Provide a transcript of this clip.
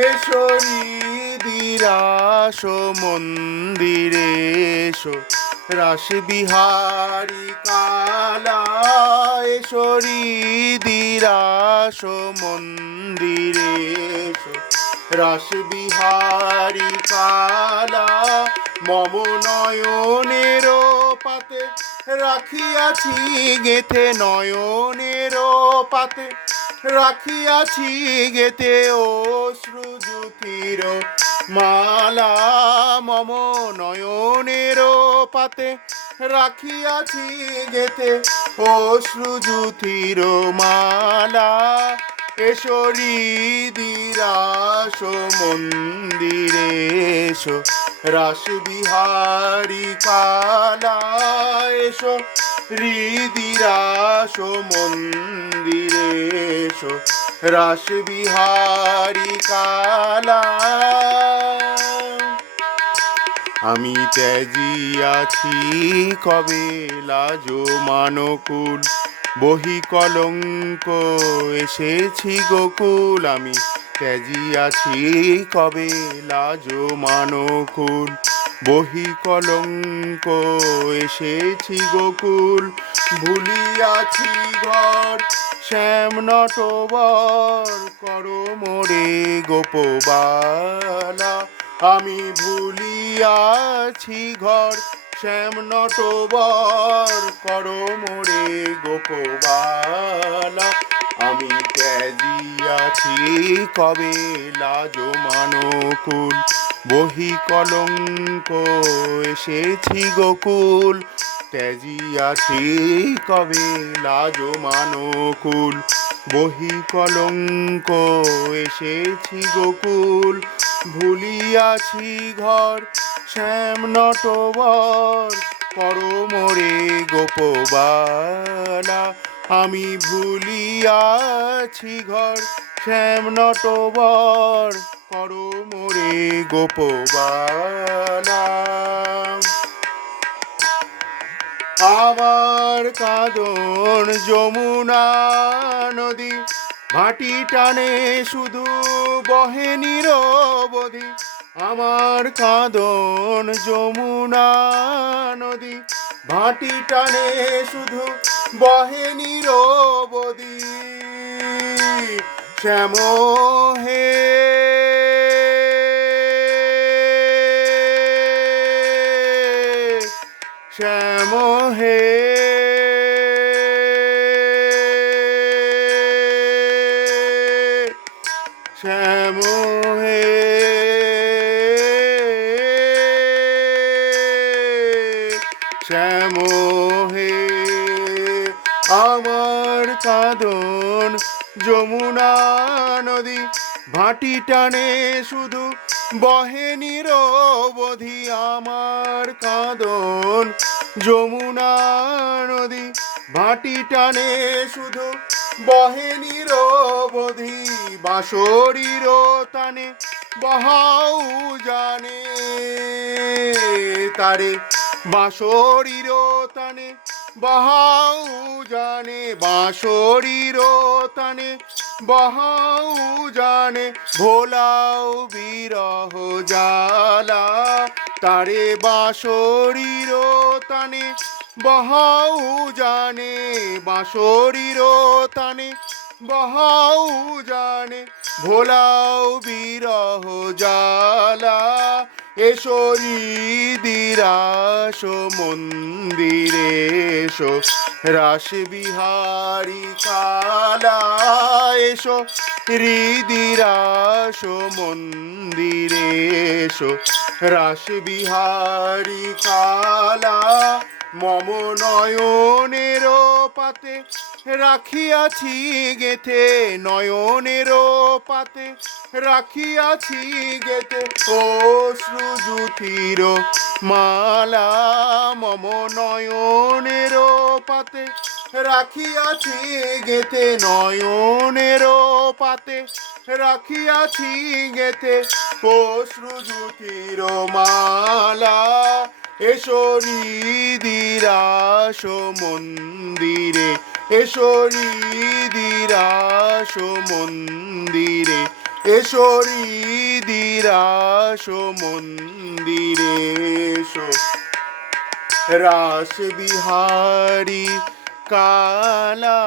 এসো হৃদিরাস মন্দিরে এসো রাসবিহারী কালা। এসো হৃদিরাস মন্দিরে এসো রাসবিহারী কালা। মম নয়নের পাতে রাখিয়াছি গেথে, নয়নের পাতে রাখিয়াছি গেতে অশ্রুজুতির মালা। মম নয়নের পাতে রাখিয়াছি গেতে অশ্রুজুতির মালা। এসো হৃদিরাস মন্দিরে এসো রাসবিহারী কালা। এসো হৃদিরাস মন্দিরে এসো রাসবিহারী কালা। আমি ত্যাজিয়াছি কবে লাজ মানকুল, বহি কলঙ্ক এসেছি গোকুল। আমি ত্যাজিয়াছি কবে লাজ মানকুল, বহি কলঙ্ক এসেছি গোকুল। ভুলিয়াছি ঘর শ্যাম নটবর, করো মোরে গোপবালা। আমি ভুলিয়াছি ঘর শ্যাম নটবর, করো মোরে গোপবালা। আমি ত্যাজিয়াছি কবে লাজ মানকুল, বহি কলঙ্ক এসেছি গোকুল। ত্যাজিয়াছি কবে লাজ মানকুল, বহি কলঙ্ক এসেছি গোকুল। ভুলিয়াছি ঘর শ্যাম নটবর, করো মোরে গোপবালা। আমি ভুলিয়াছি ঘর শ্যাম নটবর, করো মোরে গোপবালা। আমার কাঁদন যমুনা নদী, ভাটি টানে শুধু বহে নিরবধি। আমার কাঁদন যমুনা নদী, ভাটি টানে শুধু বহে নিরবধি। শ্যাম হে শ্যাম হে শ্যাম হে শ্যাম হে। আমার কাঁদন যমুনা নদী, ভাটি টানে শুধু বহে নিরবধি। আমার কাঁদন যমুনা নদী, ভাটি টানে শুধু বহে নিরবধি। বাঁশরীর টানে বহাও জানে তারে, বাঁশরীর টানে বহাও জানে। বাঁশরীর টানে বহাও জানে, ভোলাও বিরহ জ্বালা। তারে বাঁশরীর টানে বহাও জানে, বাঁশরীর টানে বহাও জানে, ভোলাও বিরহ জ্বালা। এসো হৃদিরাস মন্দিরে এসো রাসবিহারী কালা। এসো হৃদিরাস মন্দিরে এসো রাসবিহারী কালা। মম নয়নের পাতে রাখিয়াছি গেথে, নয়নের পাতে রাখিয়াছি গেথে অশ্রুজুতির মালা। মম নয়নের পাতে রাখিয়াছি গেথে, নয়নের পাতে রাখিয়াছি গেথে অশ্রুজুতির মালা। এসো হৃদিরাস মন্দিরে এসো হৃদিরাস মন্দিরে এসো হৃদিরাস মন্দিরে এসো রাস বিহারী কালা